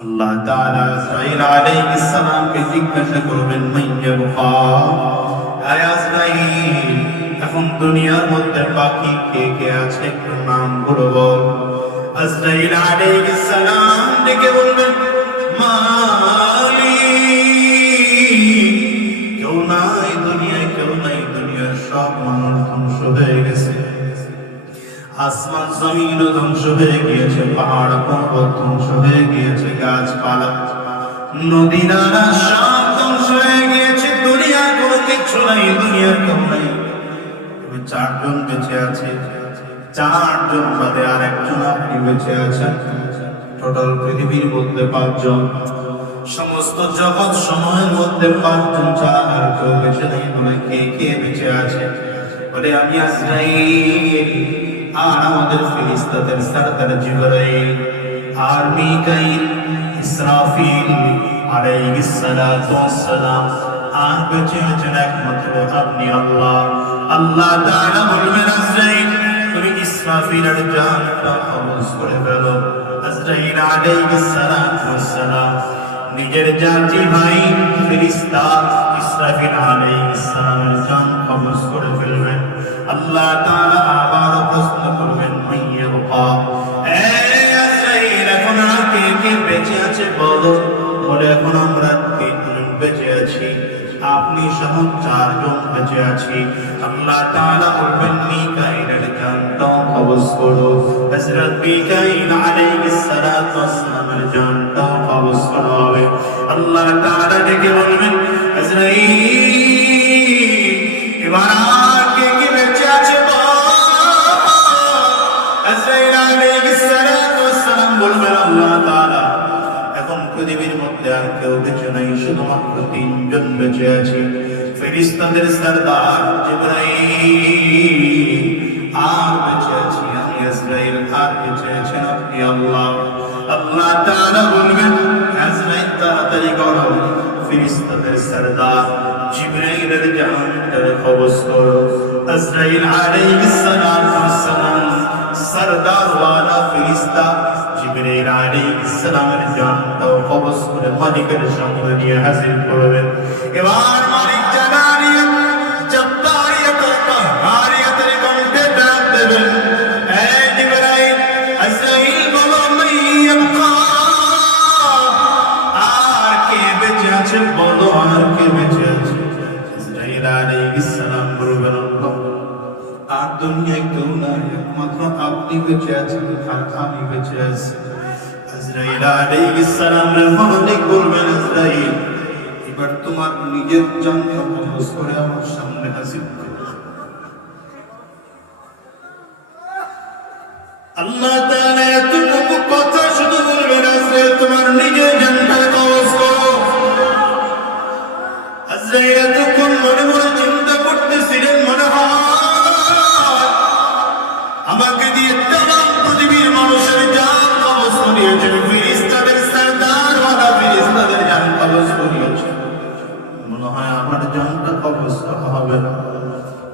আল্লাহ তাআলা ইসরাঈল আলাইহিস সালামকে জিজ্ঞাসা করবেন মাইয়াবকা, আয় ইসরাঈল, এখন দুনিয়ার মধ্যে বাকি কে কে আছে একটু নাম বলো বল। ইসরাঈল আলাইহিস সালাম ডেকে বলবেন মালিক, কেউ নাই দুনিয়ায়, কেউ নাই দুনিয়ার, সব মানুষ ধ্বংস হয়ে গেছে, আসমান জমিন ধ্বংস হয়ে গিয়েছে, পাহাড় পর্বত ধ্বংস হয়ে গিয়েছে, গাছপালা নদী নালা সব ধ্বংস হয়ে গিয়েছে, দুনিয়ার কোনো কিছু নাই, দুনিয়ার কেউ নাই। তবে চারজন বেঁচে আছে, চারজন বাদে আর একজন আপনি বেঁচে আছেন। টোটাল পৃথিবীর মধ্যে পাঁচজন, সমস্ত জগৎ সময়ের মধ্যে পাঁচজন ছাড়া আর কেউ বেঁচে নেই। বলে কে কে বেঁচে আছে? বলে আমি আজরাইল, আর আমাদের ফেরেশতাদের সরদার জিবরাইল, আর মিকাইল, ইসরাফিল আলাইহিস সালাতু ওয়াস সালাম, আর বেঁচে আছেন একমাত্র আপনি আল্লাহ। আল্লাহ তাআলা বলবেন আজরাইল, তুমি ইসরাফিলের জানটা কবজ করে ফেলো। আজরাইল আলাইহিস সালাতু ওয়াস সালাম নিজের জাতি ভাই ফেরেশতা ইসরাফিল আলাইহিস সালামের জান কবজ করে ফেলবেন। আল্লাহ তাআলা আবার প্রশ্ন করবেন মাইয়াবকা, এই আজরাইল, এখন আর কে কে বেঁচে আছে বলো। বলে এখন আমরা তিনজন বেঁচে আছি, আপনি সহ চারজন বেঁচে আছি। আল্লাহ তাআলা বলবেন মিকাইলের জানটা কবজ করো। হযরত মিকাইল আলাইহিস সালাতু ওয়াস সালামের জানটা কবজ করা হবে। আল্লাহ তাআলা ডেকে বলবেন আজরাইল, এবার আর কে কে বেঁচে আছে বল। আজরাইল আলাইহিস সালাতু ওয়াস সালাম বলবেন আল্লাহ তাআলা, এখন পৃথিবীর মধ্যে আর কেউ বেঁচে নাই, শুধুমাত্র তিনজন বেঁচে আছে, ফেরেশতাদের সরদার জিবরাইল, আর বেঁচে আছি আমি আজরাইল, আর বেঁচে আছেন আপনি আল্লাহ। আল্লাহ তাআলা বলবেন আজরাইল তাড়াতাড়ি করো, ফেরেশতাদের সরদার জিবরাইলের জানটা কবজ করো। আজরাইল আলাইহিস সালাতু ওয়াস সালাম সরদার ওয়ালা ফেরেশতা জিবরাইল আলাইহিস সালামের জানটা কবজ করে মালিকের সামনে নিয়ে হাজির করবেন। এবার মালিক জালালিয়াত জব্বারিয়াতুল কাহ্হারিয়াতের কণ্ঠে ডাক দেবেন, এই জিবরাইল, আজরাইল বলো মাইয়াবকা, আর কে বেঁচে আছে বলো, আর কে বেঁচে আছে? আজরাইল আলাইহিস সালাম বলবেন আল্লাহ, আর দুনিয়ায় কেউ নাই, একমাত্র আপনি বেঁচে আছেন, আর আমি বেঁচে আছি। আজরাইল আলাইহিস সালামের মালিক বলবেন আজরাইল, এবার তোমার নিজের জানটা কবজ করে আমার সামনে হাজির করো। আল্লাহ তাআলা এতটুকু কথা শুধু বলবেন আজরাইল, তোমার নিজের জানটা কবজ করো। আজরাইল এতক্ষণ মনে মনে চিন্তা করতেছিলেন, মনে হয় আমাকে দিয়ে তামাম পৃথিবীর মানুষের জান কবজ করিয়েছেন, ফেরেশতাদের সরদার ওয়ালা ফেরেশতাদের জান কবজ করিয়েছেন, মনে হয় আমার জানটা কবজ করা হবে না।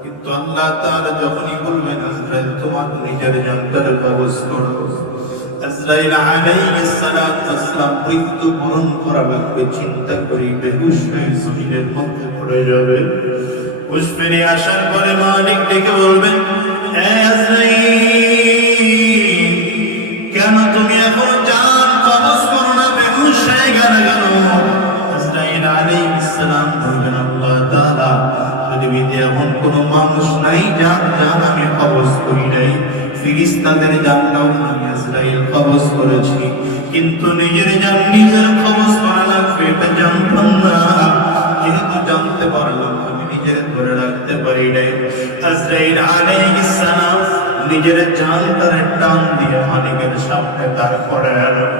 কিন্তু আল্লাহ তাআলা যখনই বলবেন আজরাইল তোমার নিজের জানটা কবজ করো, আজরাইল আলাইহিস সালাতু ওয়াস সালাম মৃত্যু বরণ করা লাগবে চিন্তা করি বেহুশ হয়ে জমিনের মধ্যে পড়ে যাবে। হুশ ফিরে আসার পরে মালিক ডেকে বলবেন, এই আজরাইল, কেন তুমি এখন জান কবজ করো না, বেহুশ হয়ে গেলে কেন? আজরাইল আলাইহিস সালাম বলবেন আল্লাহ তাআলা, পৃথিবীতে এমন কোনো মানুষ নাই যার জান আমি কবজ করি নাই, ফেরেশতাদের জানটাও আমি আজরাইল কবজ করেছি, কিন্তু নিজের জান নিজের কবজ করা লাগবে এটা জানতাম না, যেহেতু জানতে পারলাম আমি নিজের ধরে রাখতে পারি নাই। আজরাইল আলাইহিস সালাম নিজের জানটারে টান দিয়ে মালিকের সামনে দাঁড় করালেন।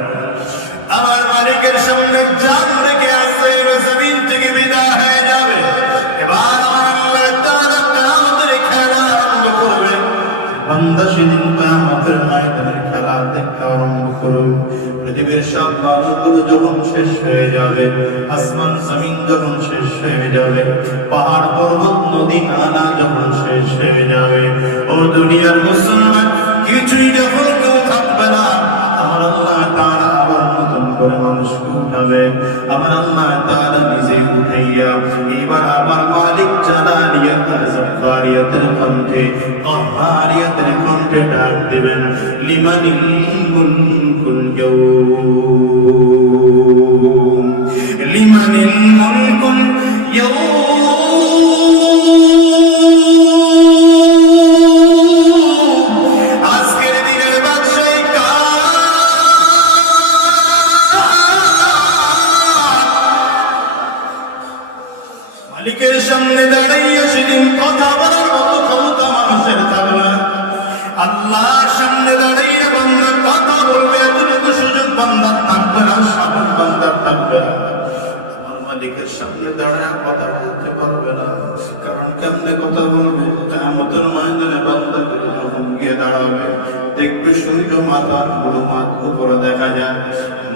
আমার মালিকের সামনে জান রেখে আজরাইল জমিন থেকে বিদায় হয়ে যাবে। এবার আমার আল্লাহ তাআলা কিয়ামতের খেলা আরম্ভ করবেন। বান্দা সেদিন কিয়ামতের ময়দানের খেলা দেখতে আরম্ভ করবে। পৃথিবীর সব মানুষগুলো যখন শেষ হয়ে যাবে, আসমান জমিন যখন শেষ হয়ে যাবে, পাহাড় পর্বত নদী নালা যখন শেষ হয়ে যাবে, ও দুনিয়ার মুসলমান কিছুই যখন কেউ থাকবে না, আমার আল্লাহ তাআলা আবার নতুন করে মানুষ মানুষকে উঠাবে, আমার আল্লাহ তাআলা নিজে উঠাইয়া এবার আমার মালিক জালালিয়াতের জাব্বারিয়াতের কণ্ঠে কাহারিয়াতের কণ্ঠে ডাক দিবেন, লিমানিল মুলকুল ইয়াউম, লিমানিল মুলকুল ইয়াউম, আজকের দিনের বাদশাহী মালিকের সামনে দাঁড়াইয়া সেদিন কথা বলার মতো ক্ষমতা মানুষের থাকবে না। আল্লাহর সামনে দাঁড়াইয়া বান্দা কথা বলবে, এতটুকু সুযোগ বান্দার থাকবে না, সামনে বান্দার থাকবে না। আমার মালিকের সামনে দাঁড়ায় কথা বলতে পারবে না, কারণ কেমনে কথা বলবে? কিয়ামতের ময়দানে বান্দাগুলো যখন গিয়ে দাঁড়াবে, দেখবে সূর্য মাথার গুলো উপরে দেখা যায়,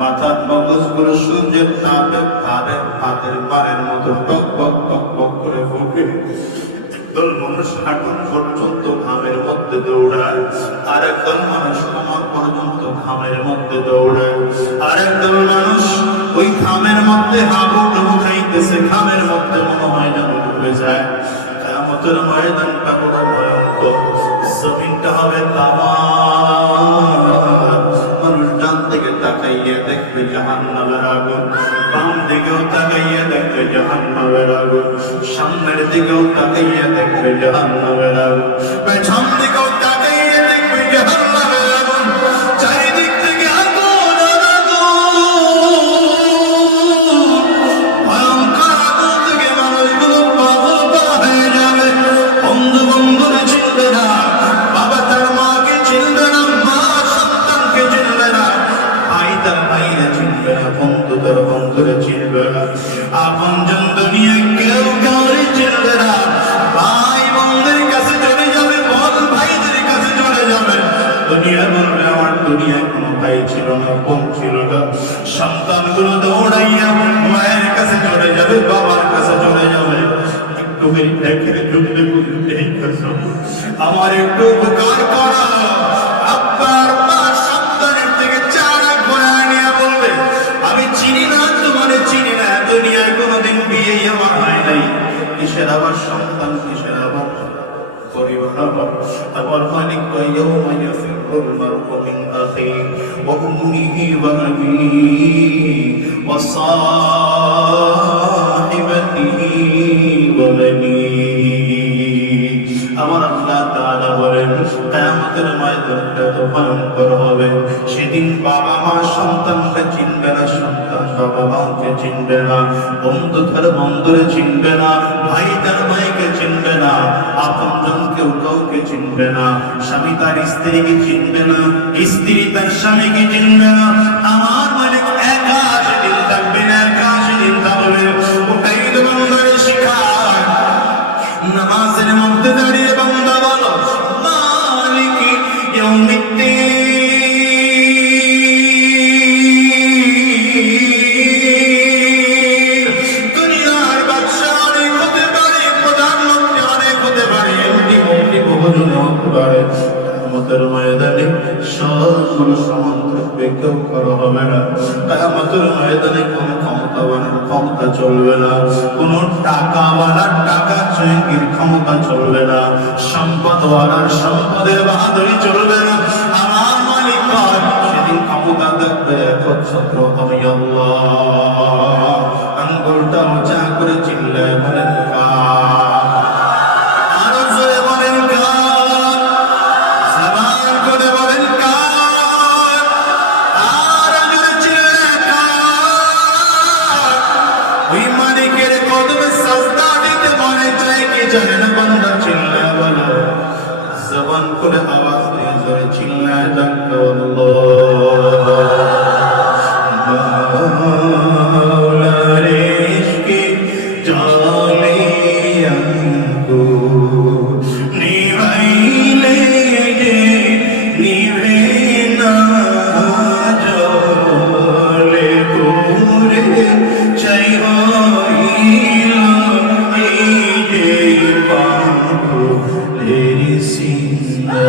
মাথার মগজগুলো সূর্যের তাপে হাতের পারের মতো টক বক টক বক করে ফুটে। একদল মানুষ হাঁটুন পর্যন্ত ঘামের মধ্যে দৌড়ায়, আর একদল মানুষ কোমর পর্যন্ত ঘামের মধ্যে দৌড়ায়, আর একদল মানুষ ওই ঘামের মধ্যে হাবুডুবু খাইতেছে, ঘামের মধ্যে মনে হয় যেন ডুবে যায়। কিয়ামতের ময়দানটা বড় ভয়ঙ্কর, জমিনটা হবে তামা। মানুষ ডান দিকে তাকাইয়া দেখবে জাহান্নামের আগুন, বাম দিকেও তাকাইয়া দেখবে জাহান্নামের আগুন, সামনের দিকেও তাকাইয়া দেখবে জাহান্নামের আগুন, পেছন দিকেও তাকাইয়া দেখবে জাহান্নামের আগুন। চারিদিক থেকে আগুন আর আগুন, ভয়ঙ্কর আগুন থেকে মানুষগুলো পাগল হয়ে যাবে। বন্ধু বন্ধুরে চিনবে না, বাবা তার মাকে চিনবে না, মা সন্তানকে চিনবে না, ভাই তার ভাইরে চিনবে না, বন্ধু তার বন্ধুরে চিনবে না, আপনজন দুনিয়ায় কেউ কাউরে চিনবে না। ভাই বন্ধুর কাছে চলে যাবে, বল ভাইদের কাছে চলে যাবে, দুনিয়া বলবে আমার দুনিয়ায় কোনো ভাই ছিল না, বোন ছিল না। সন্তানগুলো দৌড়াইয়া মায়ের কাছে চলে যাবে, বাবার কাছে চলে যাবে। একটু দেখে চলতে বুঝতে আমার একটু উপকার করা। আব্বার মা সন্তানের থেকে চারা ঘোরা নিয়ে বলবে, আমি চিনি না তোমারে, চিনি না, দুনিয়ায় কোনোদিন বিয়ে আমার হয় নাই, কিসের আবার সন্তান, কিসের আবার পরিবার। আমার মালিক কয়, ইয়াউমা ইয়াফিরুল মার'উ মিন আখিহি ওয়া উম্মিহি ওয়া আবিহি ওয়া সাহিবাতিহি ওয়া বানিহি। আমার আল্লাহ তাআলা বলেন, কিয়ামতের ময়দানটা তো ভয়ঙ্কর হবে। সেদিন বাবা মা সন্তানকে চিনবে না, সন্তান বাবা মাকে চিনবে না, বন্ধু তার বন্ধুরে চিনবে না, ভাই তার ভাইকে চিনবে না, আপনজন কেউ কাউকে চিনবে না, স্বামী তার স্ত্রীকে চিনবে না, স্ত্রী তার স্বামীকে চিনবে না। আমার মালিক একা সেদিন থাকবে না, একা সেদিন থাকবে। ওটাই তো বান্দারে শিখায়। নামাজের মধ্যে দাঁড়িয়ে বান্দা বলো, মালিকি ইয়াউমিদ্দিন। দুনিয়ার বাদশা অনেক হতে পারে, প্রধানমন্ত্রী অনেক হতে পারে, এমনি অমনি বহুজন হতে পারে। কিয়ামতের ময়দানে সবগুলো সমান থাকবে, কেউ কারো হবে না। কিয়ামতের ময়দানে কোনো ক্ষমতাবানের ক্ষমতা চলবে না, কোনো টাকাওয়ালার টাকা চুরির ক্ষমতা চলবে না, সম্পদওয়ালার সম্পদের বাহাদুরি চলবে না। আমার মালিক সেদিন ক্ষমতা দেখবে একচ্ছত্র আমি আল্লাহ। আঙ্গুলটা উঁচা করে চিল্লায় বলেন কার? আরো জোরে বলেন কার? জবান করে বলেন কার? আরো জোরে চিল্লায় কার? ওই মালিকের কদমে সাজদা দিতে মনে চায় কি জানেন বান্দা? চিল্লায় বলো, জবান করে আওয়াজ দিয়ে জোরে চিল্লায় ডাকো আল্লাহ। মাওলার ইশকে জালে আঙ্গুর নিভাইলে যে নিভে না জলে পুরে চাই হইল এই যে পাগলের সিনা।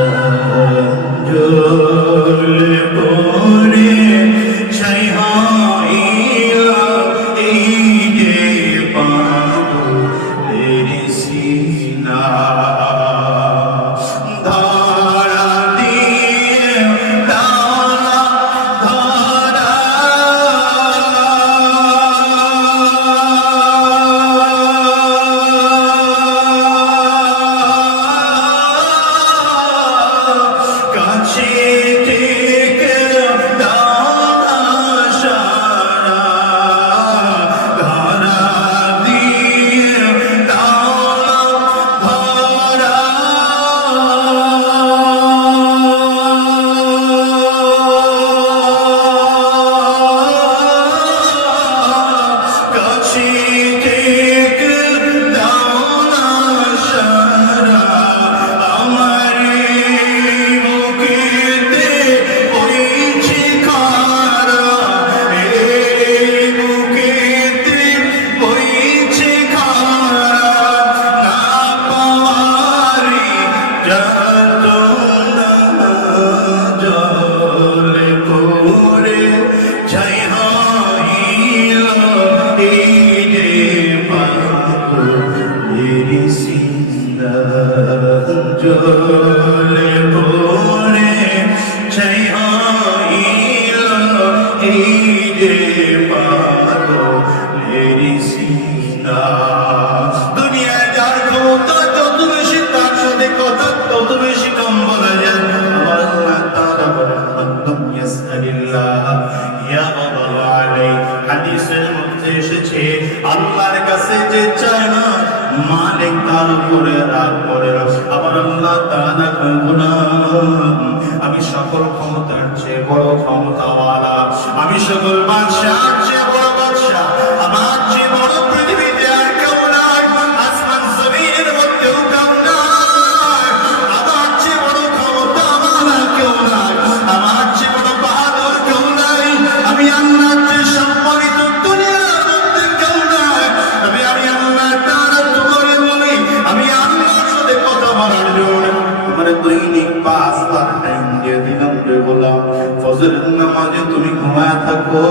জলে পড়ে ছাই হইল এই যে পাগলের সিনা। দুনিয়ায় যার ক্ষমতা যত বেশি তার সাথে কথা তত বেশি কম বলা যায়। আমার আল্লাহ তাআলা বলেন আল্লাম ইয়াসআলিল্লাহ ইয়াগদার আলাইহি। হাদিসের মধ্যে এসেছে আল্লাহর কাছে যে চায় না মালিক তার উপরে রাগ করে। আবার আল্লাহ তাআলা গুনাহ আমি সকল ক্ষমতার চেয়ে বড় ক্ষমতাওয়ালা, আমি সকল বাদশার চেয়ে বড় বাদশা, আমার চেয়ে বড় পৃথিবীতে আর কেউ নাই, আসমান জমিনের মধ্যেও কেউ নাই, আমার চেয়ে বড় ক্ষমতাওয়ালা কেউ নাই, আমার চেয়ে বড় বাহাদুর কেউ নাই, আমি আল্লাহর চেয়ে সম্মানিত দুনিয়ার মধ্যে কেউ নাই। তবে আমি আল্লাহ তাআলা তোমারে বলি, আমি আল্লাহর সাথে কথা বলার জন্য তোমার দৈনিক 5 বার টাইম দিয়ে দিলাম রে গোলাম। ফজরের নামাজে তুমি ঘুমায় থাকো,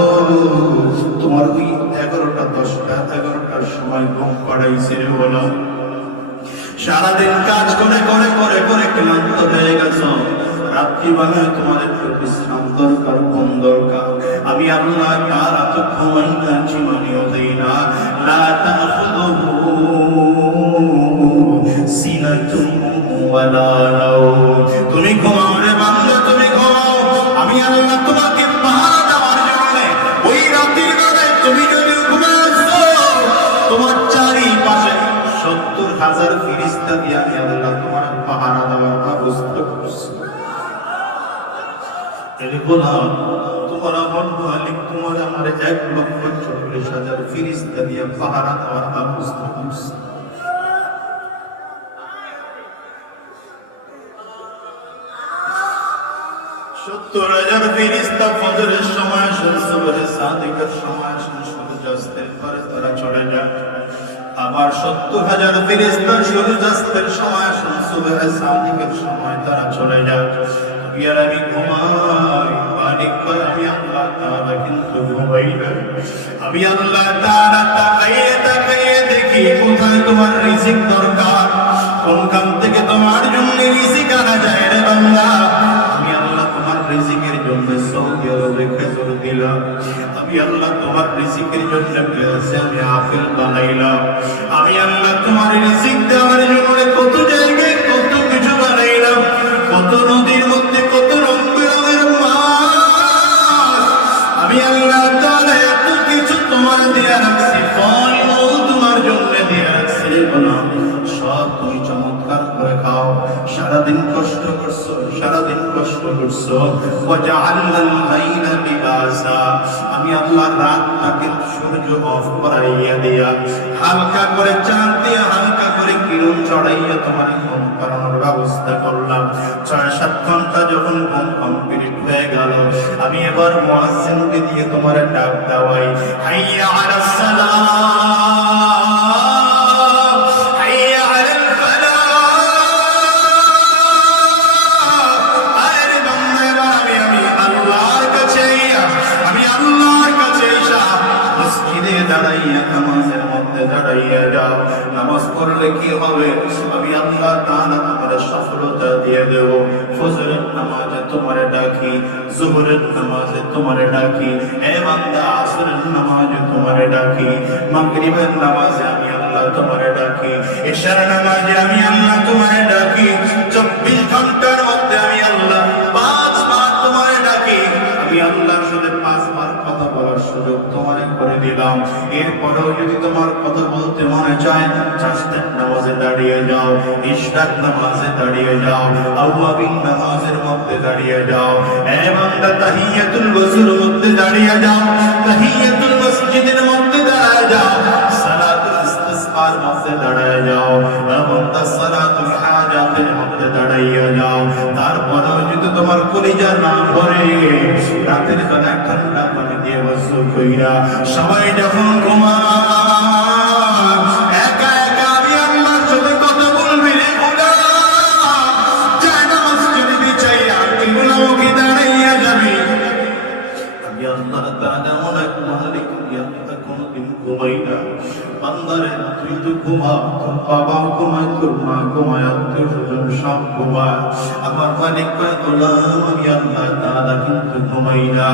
তোমার ওই 11টা 10টা 11টার সময় ঘুম পাড়াইছে রে গোলাম। সারাদিন কাজ করে করে করে করে ক্লান্ত হয়ে গেছো, রাত্রি বেলায় তোমার একটু বিশ্রাম দরকার, ঘুম দরকার। আমি আল্লাহ তাআলা তো ঘুমাই না, জীবনীও দেই না। লা তাখুযুহু সিনাতুন ওয়ালা নাওম। তুমি ঘুমাও রে বান্দা, তুমি ঘুমাও। আমি আল্লাহ তোমাকে পাহারা দেওয়ার জন্য ওই রাতের বেলায় তুমি যদি ঘুমাচ্ছো, তোমার চারিপাশে 70,000 ফেরেশতা দিয়ে আমি আল্লাহ তোমার পাহারা দেওয়ার ব্যবস্থা করছি। এর গোলাম তোমার আমার মালিক তোমার আমার 1,40,000 ফেরেশতা দিয়ে পাহারা দেওয়ার ব্যবস্থা করছি। সত্তর হাজার ফেরেশতা ফজরের সময় আসেন, সুবহের সাদিকের সময় আসেন, সূর্যাস্তের পরে তারা চলে যায়। আবার 70,000 ফেরেশতা সূর্যাস্তের সময় আসেন, সুবহের সাদিকের সময় তারা চলে যায়। তুমি আর আমি ঘুমাই, মালিক কয় আমি আল্লাহ তাআলা কিন্তু ঘুমাই না। আমি আল্লাহ তাআলা তাকাইয়ে তাকাইয়ে দেখি কোথায় তোমার রিজিক দরকার, কোনখান থেকে তোমার জন্য রিজিক আনা যায় রে বান্দা। আমি আল্লাহ তোমার রিজিকের জন্য সৌদি আরবে খেজুর দিলাম, আমি আল্লাহ তোমার রিজিকের জন্য পেঁয়াজে আমি আপেল বানাইলাম, আমি আল্লাহ তোমার রিজিক দেওয়ার জন্য কত জায়গায় কত কিছু বানাইলাম, কত নদীর মধ্যে কত রং বেরঙের মাছ, আমি আল্লাহ তাআলা এত কিছু তোমার দিয়ে রাখছি, ফল তোমার জন্য দিয়ে রাখছি রে গোলাম। সব তুমি চমৎকার করে খাও। সারাদিন কষ্ট করছো, সারাদিন কষ্ট করছো। ওয়াজআলনাল লাইলা লিবাসা। আমি আল্লাহ রাতটাকে সূর্য অফ করাইয়া দিয়া হালকা করে চাঁদ দিয়া হালকা করে কিরণ চড়াইয়া তোমার ঘুম পাড়ানোর ব্যবস্থা করলাম। 6-7 ঘন্টা যখন ঘুম কমপ্লিট হয়ে গেল, আমি এবার মুয়াজ্জিনকে দিয়ে তোমার ডাক দেওয়াই, হাইয়া আলাস সালাহ, দাঁড়াইয়া নামাজের মধ্যে দাঁড়াইয়া যাও। নামাজ পড়লে কি হবে? আমি আল্লাহ তাআলা তোমার সফলতা দিয়ে দেব। ফজরের নামাজে তোমারে ডাকি, যোহরের নামাজে তোমারে ডাকি, হে বান্দা আসরের নামাজে তোমারে ডাকি, মাগরিবের নামাজে আমি আল্লাহ তোমারে ডাকি, ইশার নামাজে আমি আল্লাহ তোমারে ডাকি। 24 ঘন্টার মধ্যে আমি আল্লাহ 5 বার তোমারে ডাকি। আমি আল্লাহর সাথে 5 বার কথা বলার সুযোগ তোমারে করে দিলাম। এরপরেও যদি তোমার কথা বলতে মনে চায়, চাষতের নামাজে দাঁড়িয়ে যাও, ইশরাক নামাজে দাঁড়িয়ে যাও, আওয়াবিন নামাজের মধ্যে দাঁড়িয়ে যাও, এ বান্দা তাহিয়াতুল ওযুর মধ্যে দাঁড়িয়ে যাও, তাহিয়াতুল মসজিদের মধ্যে দাঁড়িয়ে যাও, সালাতুল ইস্তিসকার মধ্যে দাঁড়িয়ে যাও, বান্দা সালাতুল হাজাতের মধ্যে দাঁড়িয়ে যাও। তারপরেও যদি তোমার কলিজা না ভরে, রাতের বেলা ঠান্ডা পানি দিয়ে ওযু কইরা সবাই যখন ঘুমায়, একা একা আমি আল্লাহর সাথে কথা বলবি রে খোদা, যায় নামাজ যদি বিছাইয়া কিবলামুখী দাঁড়াইয়া যাবি। আমি আল্লাহ তাআলা অনেক মালিক, আমি আল্লাহ কোনদিন ঘুমাই না। বান্দারে তুই তো ঘুমা, তোর বাবা ঘুমায়, তোর মা ঘুমায়, আত্মীয় স্বজন সব ঘুমায়। আমার মালিক কয় গোলাম আমি আল্লাহ তাআলা কিন্তু ঘুমাই না।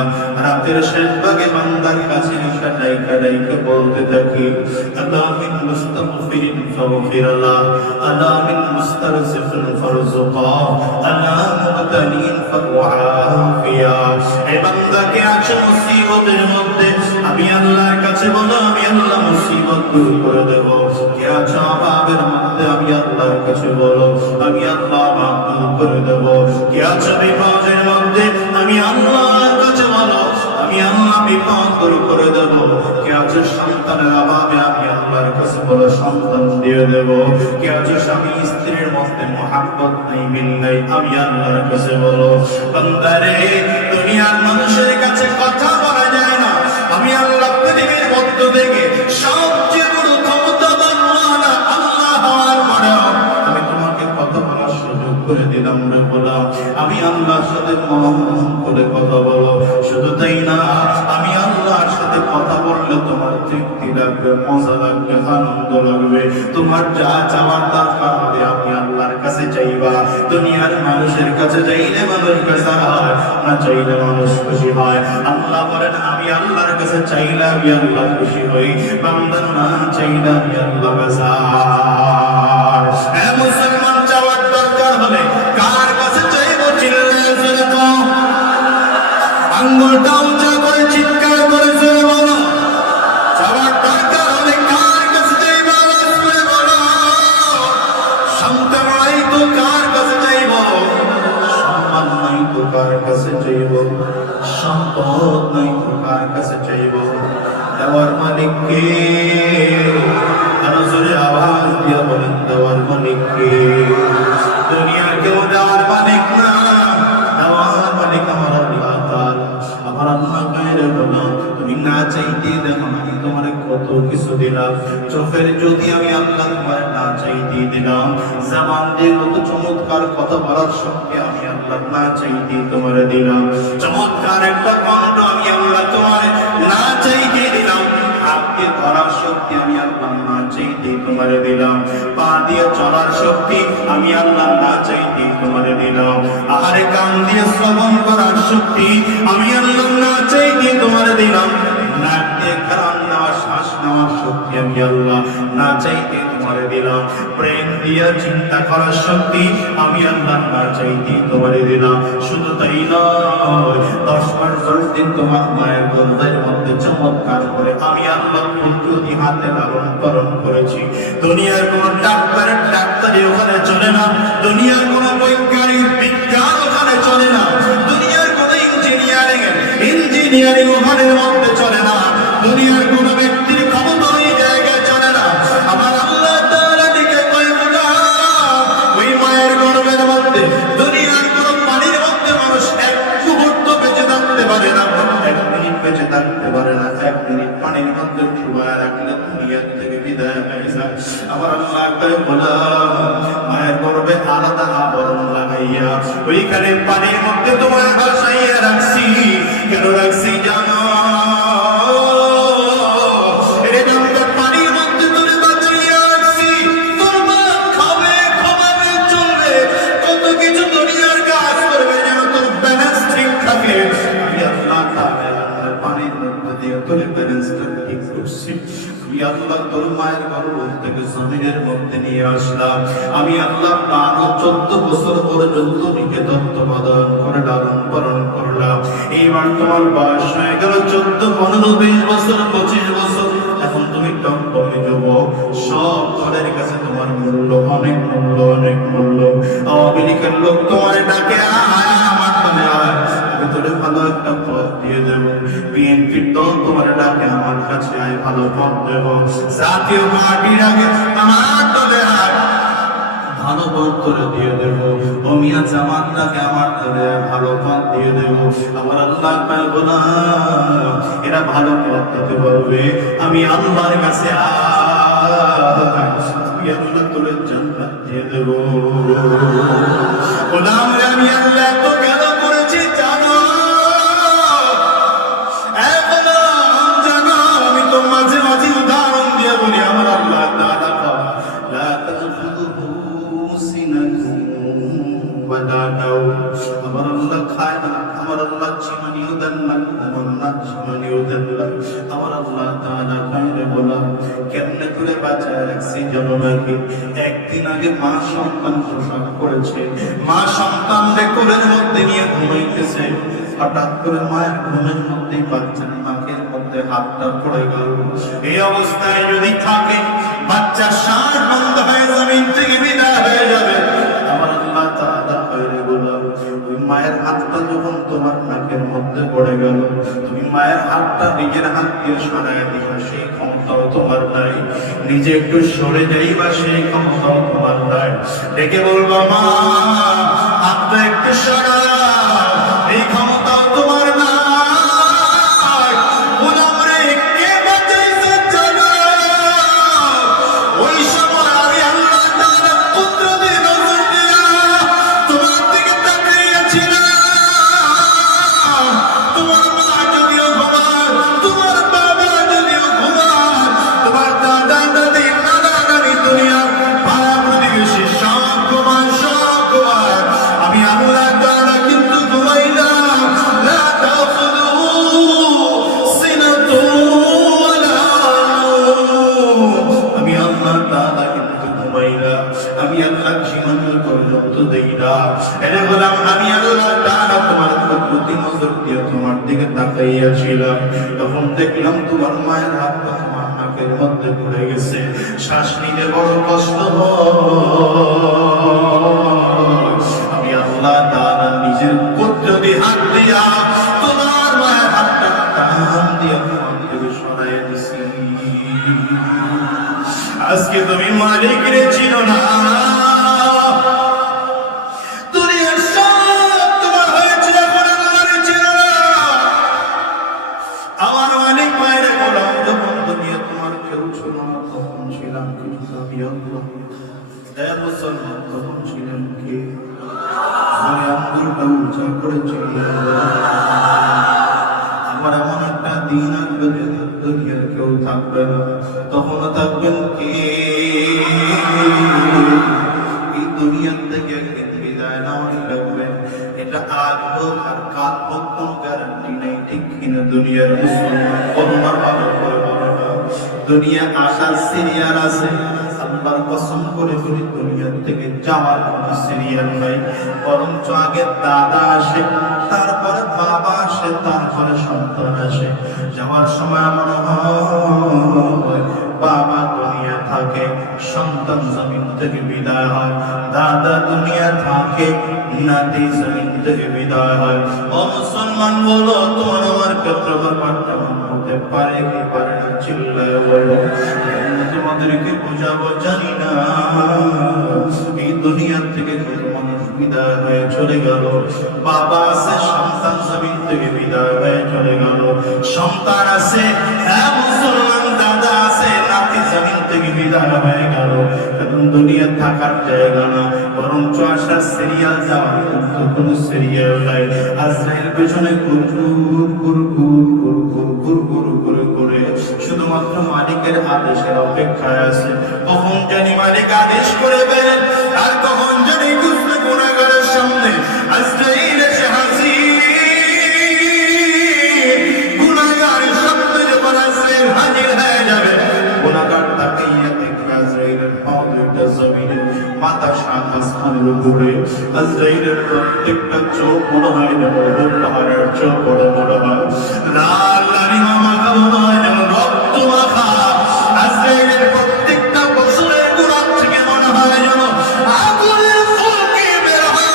রাতের শেষ ভাগে বান্দার কাছে এসে ডাইকা বলতে থাকি, আলা মিন মুস্তাগফিরিন ফাগফির লাহ, আলা মিন মুস্তারজিকিন ফারজুকা, আলা মুবতালিন ফাআফিয়া। এই বান্দাকে আছে মুসিবতের মধ্যে, আমি আল্লাহর কাছে বলো আমি আল্লাহ মুসিবত দূর করে দেব। কে আছে অভাবের মধ্যে, আমি আল্লাহর কাছে বলো আমি আল্লাহ অভাব দূর করে দেব। কে আছে বিপদের মধ্যে, আমি আল্লাহর কাছে বলো আমি আল্লাহ বিপদ দূর করে দেব। কে আছে সন্তানের অভাবে, আমি আল্লাহর কাছে বলো সন্তান দিয়ে দেব। কে আছে স্বামী স্ত্রীর মধ্যে মহাব্বত নেই, মিল নেই, আমি আল্লাহর কাছে বলো। বান্দারে দুনিয়ার মানুষের কাছে কথা বলা যায় না, আমি আল্লাহ পৃথিবীর মধ্য থেকে সবচেয়ে বড় ক্ষমতাবান আল্লাহ হওয়ার পরেও আমি তোমাকে কথা বলার সুযোগ করে দিলাম রে বলা। আমি আল্লাহর সাথে মন করে কথা বলো। শুধু তাই না, আমি আল্লাহর সাথে কথা বললে তোমার তৃপ্তি লাগবে, মজা লাগবে, আনন্দ লাগবে। তোমার যা চাওয়ার দরকার হবে আমি আল্লাহর কাছে চাইবা। দুনিয়ার মানুষের কাছে চাইলে মানুষ বেজার হয়, না চাইলে মানুষ খুশি হয়। আল্লাহ বলেন আমি আল্লাহর কাছে চাইলে আমি আল্লাহ খুশি হই, বান্দা না চাইলে আমি আল্লাহ বেজার। এ মুসলমান, চাওয়ার দরকার হলে কার কাছে চাইবো? চিল্লায়ে জোরে কও, আঙ্গুলটা উঁচা করে চিৎকার করে জোরে বলো। চাওয়ার দরকার হলে কার কাছে চাইবো? আওয়াজ করে বলো। সন্তান নাই তো কার কাছে চাইবো? সম্মান নাই তো কার কাছে চাইবো? সম্পদ নাই তো কার কাছে চাইবো? দেওয়ার মালিক কে? আরো জোরে আওয়াজ দিয়া বলেন, দেওয়ার মালিক কে? দুনিয়ার কেউ দেওয়ার মালিক না, দেওয়ার মালিক আমার আল্লাহ তাআলা। আমার আল্লাহ গায়রে বলো, তুমি না চাইতে দেখো আমি তোমারে কত কিছু দিলাম। চোখের যদি আমি আল্লাহ তোমার না চাইতে দিলাম। জবান দিয়ে কত চমৎকার কথা বলার শক্তি আমি আল্লাহ না চাইতে তোমারে দিলাম। চমৎকার একটা কণ্ঠ আমি আল্লাহ তোমারে না চাইতে দিলাম। হাত দিয়ে ধরার শক্তি আমি আল্লাহ না চাইতে তোমারে দিলাম। পা দিয়ে চলার শক্তি আমি আল্লাহ না চাইতে তোমারে দিলাম। আহারে কান দিয়ে শ্রবণ করার শক্তি আমি আল্লাহ না চাইতে তোমারে দিলাম। নাক দিয়ে ঘ্রাণ নেওয়ার, শ্বাস নেওয়ার শক্তি আমি আল্লাহ না চাইতে তোমারে দিলাম। ব্রেন দিয়ে চিন্তা করার শক্তি আমি আল্লাহ না চাইতে তোমারে দিলাম। শুধু তাই নয়, 10 মাস 10 দিন তোমার মায়ের গর্ভের মধ্যে চমৎকার করে আমি আল্লাহ পুত্রটি হাতে লালন পালন করেছি। দুনিয়ার কোন ডাক্তারি ওখানে চলে না, দুনিয়ার কোন বৈজ্ঞানিক বিজ্ঞান ওখানে চলে না, দুনিয়ার কোন ইঞ্জিনিয়ারিং ওখানের মধ্যে চলে না, দুনিয়ার কোন ব্যক্তির ক্ষমতা ওই জায়গায় চলে না। আমার আল্লাহ তাআলা দিকে কয় গোলাম, ওই মায়ের গর্ভের মধ্যে দুনিয়ার কোন পানির মধ্যে মানুষ এক মুহূর্ত বেঁচে থাকতে পারে না, 1 মিনিট বেঁচে থাকতে পারে না। 1 মিনিট পানির মধ্যে ডুবায় রাখলে দুনিয়া থেকে বিদায় হয়ে যায়। আমার আল্লাহ কয় গোলাম, মায়ের গর্ভে আলাদা আবরণ লাগাইয়া ওইখানে পানির মধ্যে তোমার ভাসাইয়া রাখছি। কেন রাখছি জানো? পানির মধ্যে তোরে বাঁচাইয়া রাখছি। তোর মা খাবে, ঘুমাবে, চলবে, কত কিছু দুনিয়ার কাজ করবে, যেন তোর ব্যালেন্স ঠিক থাকে। আমি আল্লাহ পানির মধ্যে দিয়ে তোরে ব্যালেন্সটা ঠিক করছি। আমি আল্লাহ তোর মায়ের গর্ভ থেকে জমিনের মধ্যে নিয়ে আসলাম। আমি আল্লাহ 12-14 বছর পর্যন্ত নিজে তত্ত্বাবধান করে লালন পালন করলাম। এইবার তোমার বয়স হয়ে গেল 14, 15, 20 বছর, 25 বছর। এখন তুমি টকটকে যুবক। সব ঘরের কাছে তোমার মূল্য অনেক, মূল্য অনেক মূল্য। আওয়ামী লীগের লোক তোমার ডাকে আয়, আমার দলে আয়, আমি তোরে ভালো একটা পথ দিয়ে দেবো। বিএনপির দল তোমার ডাকে আমার কাছে আয়, ভালো পথ দেবো। জাতীয় পার্টির আগে আমার দলে আয়, ভালো পথ তোরে দিয়ে দেবো। ওমিয়া জামাত ডাকে আমার দলে ভালো পথ দিয়ে দেবো। আমার আল্লাহ পায় গোলাম, এরা ভালো পথ দিতে পারবে। আমি আল্লাহর কাছে আমি আল্লাহ তোরে জান্নাত দিয়ে দেবো। গোলাম রে, আমি আল্লাহ তো কেন করেছি জানো? জানো আমি তো মাঝে মাঝে উদাস আমার আল্লাহ তাআলা কায়রে বলা কেমনে করে বাঁচায় রাখছি জানো নাকি? একদিন আগে মা সন্তান প্রসব করেছে, মা সন্তানকে কোলের মধ্যে নিয়ে ঘুমাইতেছে, হঠাৎ করে মায়ের ঘুমের মধ্যে বাচ্চার নাকের মধ্যে হাতটা পড়ে গেল। এই অবস্থায় যদি থাকে বাচ্চার শ্বাস বন্ধ হয়ে জমিন থেকে বিদায় হয়ে যাবে। আমার আল্লাহ তাআলা কায়রে বলা ওই মায়ের হাতটা যখন তোমার নাকের মধ্যে পড়ে গেল, তুমি মায়ের হাতটা নিজের হাত দিয়ে সরায় দিবা, সেই ক্ষমতাও তোমার নাই। নিজে একটু সরে যাইবা, সেই ক্ষমতাও তোমার নাই। ডেকে বলবা মা হাতটা একটু সরা, এই ক্ষমতাও তোমার নাই। ওই সময় আমি আল্লাহ তাআলা কুদরতের নজর দিয়া তোমার দিকে তাকিয়েছিলাম। তোমার মা যদিও ঘুমায়, তোমার বাবা যদিও ঘুমায়, তোমার দাদা দাদি নানা নানি দুনিয়ার পাড়া প্রতিবেশী সব ঘুমায়, সব ঘুমায়। আমি আল্লাহ তাআলা কিন্তু ঘুমাই না। লা তাখুযুহু সিনাতুন ওয়ালা নাওম। আমি আল্লাহ তাআলা কিন্তু ঘুমাই না, আমি আল্লাহ জীবনের পরিণত দেই না। এরে বললাম আমি আল্লাহ তাআলা তোমার প্রতি নজর দিয়ে তোমার দিকে তাকাইয়াছিলাম, তখন দেখলাম তোমার মায়ের হাতটা তোমার নাকের মধ্যে পড়ে গেছে, শ্বাস নিতে বড় কষ্ট হয়। আমি আল্লাহ তাআলা নিজের কুদরতি হাত দিয়া তোমার মায়ের হাতটা টান দিয়ে তোমার থেকে সরাইয়া দিছি। আজকে তুমি মালিকরে চিনো না, দুনিয়ার সব তোমার হয়েছে, এখন আল্লাহরে চিনো না। আমার মালিক মায়ের গোলাম যখন দুনিয়া তোমার কেউ ছিল না, তখন ছিলাম কিন্তু আমি আল্লাহ। মুসলমান তখন ছিলেন কে? আমি আঙ্গুলটা উঁচা করেছিলাম। আমার এমন একটা দিন আসবে যেদিন দুনিয়ার কেউ থাকবে না, তখন থাকবেন কে? এই দুনিয়ার থেকে একদিন বিদায় নেওয়া লাগবে, এটা আজ হোক আর কাল হোক কোন গ্যারান্টি নেই, ঠিক কিনা? দুনিয়ার মুসলমান কলমার ভালো করে বলে না, দুনিয়া আসার সিরিয়াল আছে। আল্লাহর কসম করে বলি দুনিয়া থেকে যাওয়ার কোনো সিরিয়াল নাই, বরঞ্চ আগে দাদা আসে, তারপরে বাবা আসে, তারপরে সন্তান আসে। যাওয়ার সময় মনে হয় বাবা দুনিয়া থাকে, সন্তান জমিন থেকে বিদায় হয়, দাদা দুনিয়া থাকে, নাতি জমিন থেকে বিদায় হয়। ও মুসলমান বলো তোমার আমার ক্ষেত্রে ব্যাপারটা হতে পারে কি পারে না? চিল্লায় বলো, তোমাদেরকে বোঝাবো জানি না। এই দুনিয়া থেকে কত মানুষ বিদায় হয়ে চলে গেল, বাবা আছে, সন্তান জমিন থেকে বিদায় হয়ে চলে গেল, সন্তান আছে, হ্যাঁ মুসলমান, দাদা আছে, নাতি জমিন থেকে বিদায় হয়ে গেল। এখন দুনিয়া থাকার জায়গা না, বরঞ্চ আসার সিরিয়াল, যাওয়ার কিন্তু কোনো সিরিয়াল নাই। আজরাইল পেছনে করে শুধুমাত্র মালিকের আদেশের অপেক্ষায় আছে। কখন জানি মালিক আদেশ করবেন, আর কখন জানি গুনাহগারের সামনে আজরাইল এসে হাজির। গুনাহগারের সামনে যখন আজরাইল হাজির হয়ে যাবে, গুনাহগার তাকিয়ে দেখবে আজরাইলের পা দুইটা জমিনে, মাথা সাত আসমানের উপরে। আজরাইলের প্রত্যেকটা চোখ মনে হয় যেন পাহাড়ের চোখ বড় বড় হয়, লাল লালিমা মাখা মনে হয় যেন রক্ত মাখা। আজরাইলের প্রত্যেকটা বছরের গুনাহ থেকে মনে হয় যেন আগুনের ফুলকি বের হয়।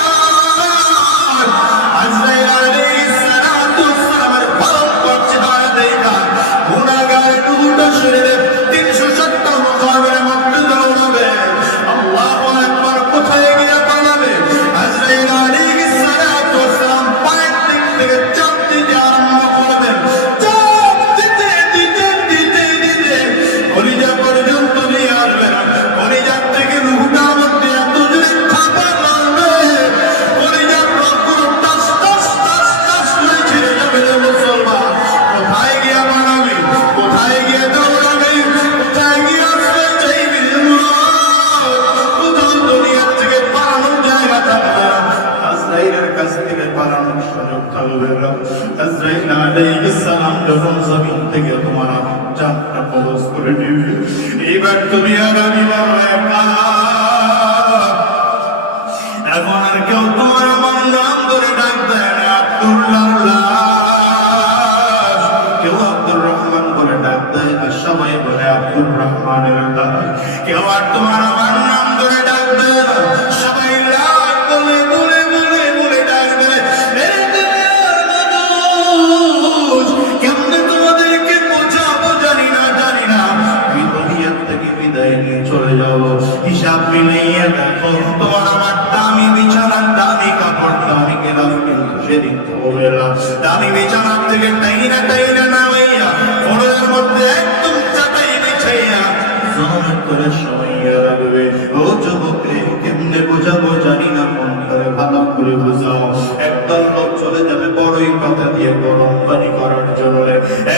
আজরাইল আলাইহিস সালাতু ওয়াস সালামের পালন করছে হয় দেখা গুনাহগার দুটো শরীরে 370 মুকাবিলের মধ্যে দৌড়াবে। আল্লাহু আকবার, কোথায় গিয়ে পালাবে? আজরাইল আলাইহিস সালাতু ওয়াস সালাম পায়ের দিক থেকে চাপ দিতে আরম্ভ করবেন। চাপ দিতে দিতে জানটা কবজ করে নেবে। এবার তুমি আর আমি বাবা, এখন আর কেউ তোমার আমার নাম ধরে ডাক দেয় না। আব্দুল্লাহ, কেউ আব্দুর রহমান বলে ডাক দেয় আর সবাই বলে আব্দুর রহমানের লাশ। কেউ আর তোমার আমার নাম ধরে ডাক দেয় না, সবাই লাশ বলে বলে বলে বলে ডাক দেয়। কেমনে তোমাদেরকে বোঝাবো জানি না, জানি না। দুনিয়া থেকে বিদায় নিয়ে চলে যাবো, হিসাব মিলিয়ে দেখো তোমার আমার দামি বিছানার দামি কাপড় দামি গেলাম, কিন্তু সেদিন দামি বিছানার থেকে টাইনা টাইনা নামাইয়া ফোনের মধ্যে একদম চাটাই বিছাইয়া জমের করে সমাইয়া রাখবে। ও যুবক রে, কেমনে বোঝাবো জানি না, মন করে ভালো করে বোঝাও। একদল লোক চলে যাবে বড়ই পাতা দিয়ে গরম পানি করার জন্য,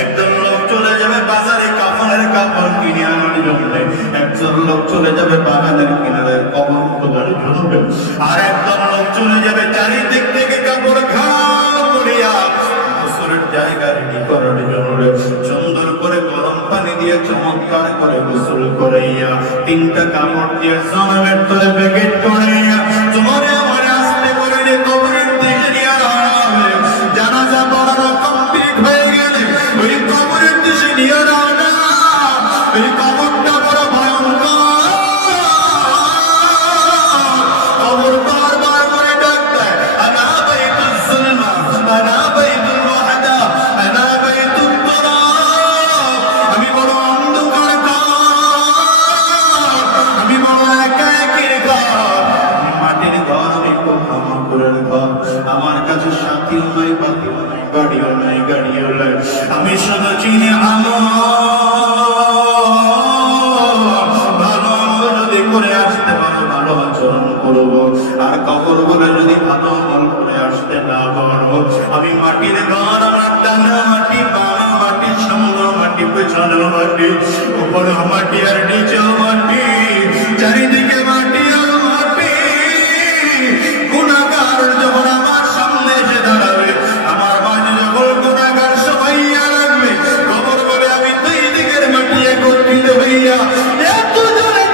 একদল লোক চলে যাবে বাজারে কাপড়ের কাপড় কিনে আনার জন্য, একজন লোক চলে যাবে বাগানের কিনারে কবর খোঁজার জন্য, আর একদল লোক চলে যাবে চারিদিক থেকে কাপড় করিয়া গোসলের জায়গা রেডি করার জন্য, সুন্দর করে গরম পানি দিয়ে চমৎকার করে গোসল করাইয়া তিনটা কাপড় দিয়ে জনমের তলে প্যাকেট করাইয়া তোমার আমার আসতে করে যে কবরের দিকে নিয়ে হবে। জানাজা পড়ানো কমপ্লিট হয়ে গেলে ওই কবরের দিকে নিয়ে রওনা। ওই কবরটা বড় ভয়ঙ্কর, কবর বারবার করে ডাক দেয়, আনা বাইতুল সুলমা, আনা বাইতুল ওয়াহদা, আনা বাইতুত তুরাব। আমি বড় অন্ধকার ঘর, আমি বড় একা একের ঘর, আমি মাটির ঘর, আমি পোকামাকড়ের ঘর। আমার কাছে সাথীও নাই, বাতিও নাই, বাড়িও নাই, গাড়িও নাই। আমি শুধু চিনি আমার করে আসতে পারো ভালো আচরণ করবো, আর কবর বলে যদি ভালো আমল করে আসতে না পারো, আমি মাটির ঘর, আমার ডানা মাটি, বামা মাটি, সামনে মাটি, পেছনে মাটি, উপরে মাটি আর নিচেও মাটি, চারিদিকে মাটি আর মাটি। গুনাহগার যখন আমার সামনে এসে দাঁড়াবে, আমার মাঝে যখন গুনাহগার সবাই লাগবে, কবর বলে আমি দুই দিকের মাটি একত্রিত হইয়া এত জোরে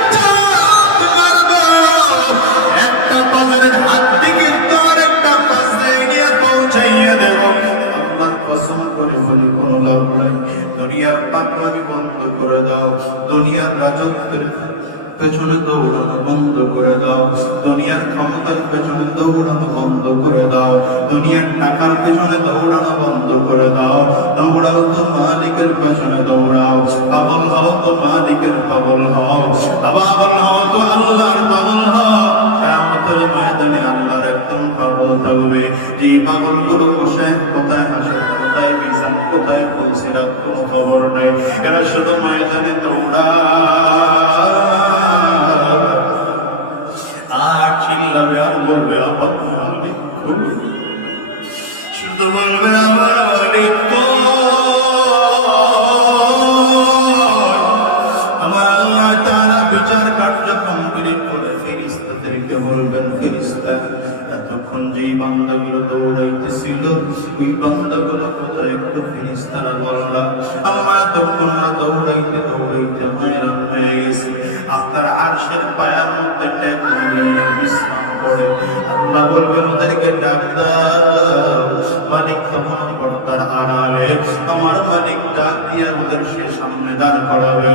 দুনিয়ার পাগলামি বন্ধ করে দাও, দুনিয়ার রাজত্বের পেছনে দৌড়ানো বন্ধ করে দাও, দুনিয়ার ক্ষমতার পেছনে দৌড়ানো বন্ধ করে দাও, দুনিয়ার টাকার পেছনে দৌড়ানো বন্ধ করে দাও। দৌড়াও তো মালিকের পেছনে দৌড়াও, পাগল হও তো মালিকের পাগল হও, পাগল হও তো আল্লাহর পাগল হও। কিয়ামতের ময়দানে আল্লাহর একদম পাগল থাকবে, যে পাগলগুলো বসে কোথায় হাসে, কোথায় মিজান, কোথায় ফুলসিরাত, কোনো খবর নেই। এরা শুধু ময়দানে আর চিল্লাবে আর বলবে আমার মালিক, শুধু বলবে আমার মালিক আমার। আল্লাহ তাআলা বিচার কার্য কমপ্লিট করে ফেরেশতাদেরকে বলবেন, ফেরেশতা এতক্ষণ যেই বান্দাগুলো দৌড়াইতেছিল ওই বান্দাগুলো কোথায়, একটু ফেরেশতারা বললা আমরা এতক্ষণ দৌড়াইতে দৌড়াইতে হয়রান হয়ে গেছি। আপনার আরশের পায়ের মধ্যে বিশ্রাম করে আল্লাহ বলবেন ওদেরকে ডাক দাও। মালিক তখন পর্দার আড়ালে আমার মালিক ডাক দিয়ে ওদের সে সামনে দাঁড় করাবে।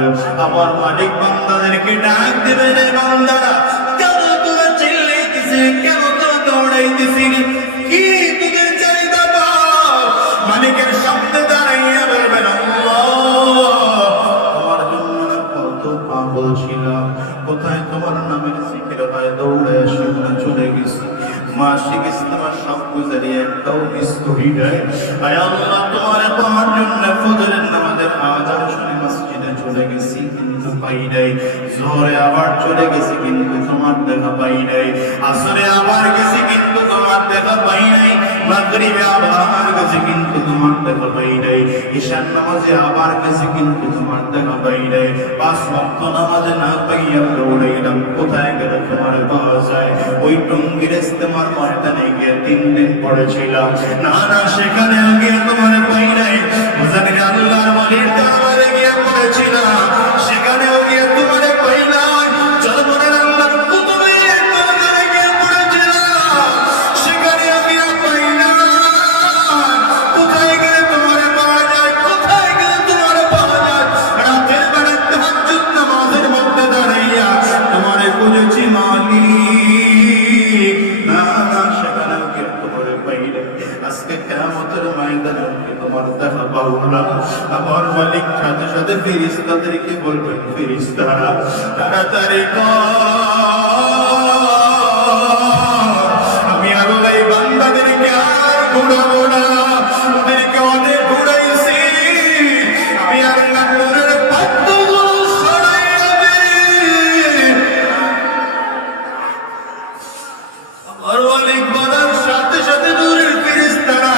আমার মালিক বান্দাদেরকে ডাক দেবে, রে বান্দারা কেন তোরা চিল্লাইতেছে, কেন তোরা দৌড়াইতেছিস, কি তোদের চাহিদা বল। মালিকের সামনে দাঁড়াইয়া বলবেন তোমার জন্য কত পাগল ছিলাম, কোথায় তোমার নামের জিকির হয় দৌড়ে সেখানে চলে গেছি, মাসিক ইস্তেমার সব গুজারিয়ে একটাও মিস করি নাই। আয় আল্লাহ তোমার পাওয়ার জন্য ফজরের নামাজের আযান শুনে মসজিদে চলে গেছি কিন্তু পাই নাই, জোহরে আবার চলে গেছি কিন্তু তোমার দেখা পাই নাই, আসরে আবার গেছি কিন্তু তোমার দেখা পাই নাই, মাগরিবে আবার গেছি কিন্তু তোমার দেখা পাই নাই, ঈশার নামাজে আবার গেছি কিন্তু তোমার দেখা পাই নাই, পাঁচ ওয়াক্ত নামাজে না পাইয়া দৌড়াইলাম, কোথায় গেলে তোমার পাওয়া যায়। ওই টঙ্গীর ইস্তেমার ময়দানে গিয়ে 3 দিন পড়েছিলাম, না না সেখানে গিয়ে তোমার পাই নাই, বুঝলেন আল্লাহর ওলির দরবারে গিয়ে সেখানেও গিয়ে তোমারে পাইলাম, জলমনের আল্লাহর কুতুবে দরবারে গিয়ে পড়েছিলাম, সেখানেও গিয়ে পাইলাম। কোথায় গেলে তোমারে পাওয়া যায়, কোথায় গেলে তোমারে পাওয়া যায়? রাতের বেলা তাহাজ্জুদ নামাজের মধ্যে দাঁড়াইয়া তোমারে খুঁজেছি মালিক। না না, সেখানেও গিয়ে তোমারে পাইলাম। আজকে কিয়ামতের ময়দানে তোমার দেখা পাবো না। আমার মালিক সাথে সাথে ফেরেশতাদেরকে বলবেন, ফেরেশতারা তাড়াতাড়ি আমি আল্লাহ এই বান্দাদেরকে আর ঘুরাবো না, ওদেরকে অনেক ঘুরাইছি, আমি আল্লাহ নূরের পর্দাগুলো সরাইয়া দিই। আমার মালিক বলার সাথে সাথে নূরের ফেরেশতারা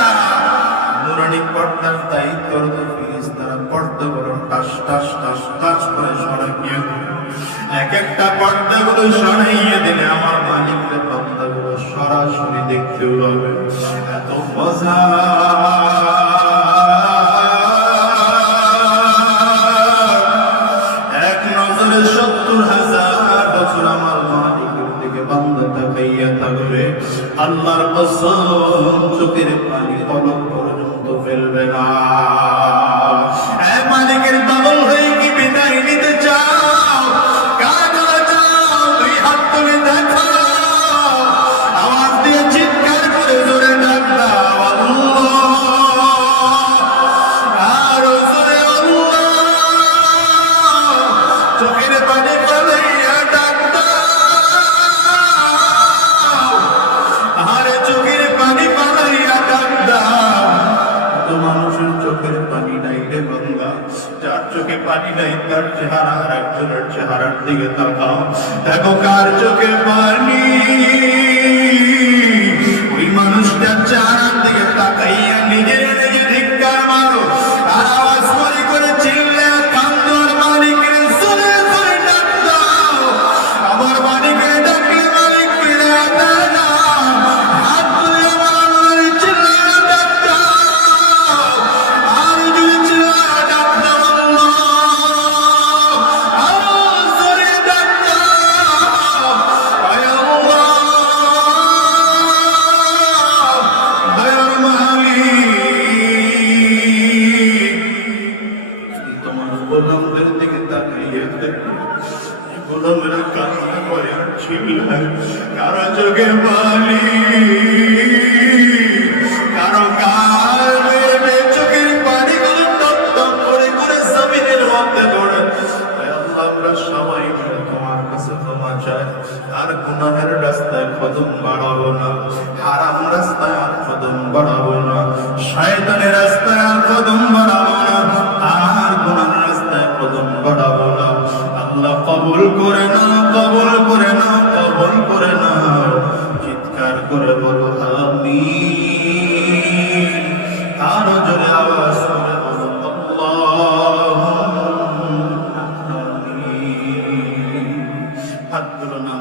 নুরানি পর্দার দায়িত্ব ফেরেশতারা পর্দাগুলো টাস টাস টাস টাস করে সরাইয়া এক একটা পর্দাগুলো সরাইয়া দিলে আমার মালিকের পর্দাগুলো সরাসরি দেখতে পাবে। এত মজা, এক নজরে ৭০,০০০ বছর আমার মালিকের দিকে বান্দা তাকাইয়া থাকবে। আল্লাহর কসম, চোখের পানি পলক পর্যন্ত ফেলবে না। মালিকের পাগল হয়ে কি বিদায় নিতে চাও? কাঁদতে চাও? দুই হাত তুলে দেখো, আওয়াজ দিয়ে চিৎকার করে জোরে ডাক দাও, আল্লাহ, আরো জোরে আল্লাহ। চোখের পানি ফেলাইয়া ডাক দাও, আরে চোখের পানি ফেলাইয়া ডাক দাও। তো মানুষের চোখের পানি নাই রে বান্দা, যার চোখে পানি নাই তার চেহারা আর একজনের চেহারার দিকে তাকাও, দেখো কার চোখে পানি। ওই মানুষটার চেহারার দিকে তাকাইয়া নিজে নিজে ধিক্কার মারো, আর আওয়াজ করে চিল্লে কান্দর মালিকের জোরে জোরে ডাক দাও। আমার মালিকের ডাকলে মালিক ফিরে দেয় না। হাত তুলে আমার আল্লাহর চিল্লায়া ডাক দাও, আর জোরে চিল্লায়া ডাক দাও আল্লাহ, আরো জোরে ডাক দাও, আয় আল্লাহ, দয়ার মালিক। তোমার গোলামদের দিকে তাকাইয়া দেখো, গোলামেরা কান্না করে আর চিল্লায়, কারো চোখে পানি, কারো কানে চোখের পানিগুলো টপ টপ করে করে জমিনের মধ্যে পড়ে। তাই আল্লাহ, আমরা সবাই মিলে তোমার কাছে ক্ষমা চাই, আর গুনাহের রাস্তায় কদম বাড়াবো না, হারাম রাস্তায় আর কদম বাড়াবো না, শয়তানের রাস্তায় আর কদম বাড়াবো না, আর গুনাহের রাস্তায় কদম বাড়াবো না। আল্লাহ কবুল করে না, কবুল করে না, কবুল করে না। চিৎকার করে বলো আমিন, আরো জোরে আওয়াজ করে বলো আল্লাহুম্মা আমিন। হাত তুলো না।